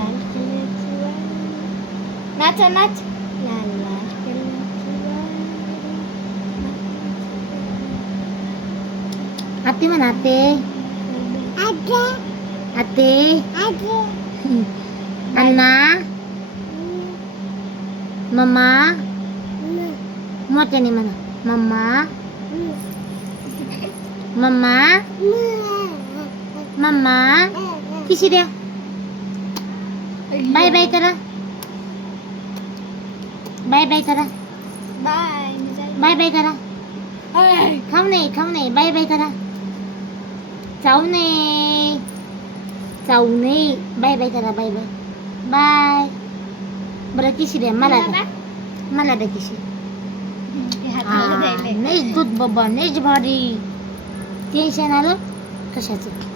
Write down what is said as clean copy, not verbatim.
लाल कलरची वाली. नाच नाच. लाल लाल कलरची वाली. आते म्हणा आते. आते. अण्णा. मम्मा. मोठ्याने म्हणा मम्मा. मम्मा. मम्मा. किशी द्या. बाय बाय करा. बाय बाय करा. बाय. बाय बाय करा. खाऊ नाही बाय बाय करा. चावू नये बाय बाय करा. Bye bye bye. बरं किशी द्या मला द्या. मला द्या किशी. नेच दूध बाबा नेच भारी. टेन्शन आलं कशाचं.